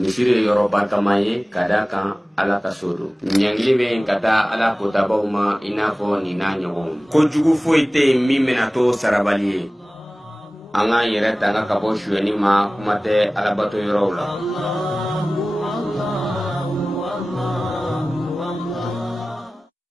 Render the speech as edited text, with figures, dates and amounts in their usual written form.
misiri yoro barkamaye kadaka ala kasodo nyangli be kata ala kota bawma inafo ni na nyawo ko jugu foite mi menato sarabali anga yere tanga kabo shueni ma kumate ala bato yoro la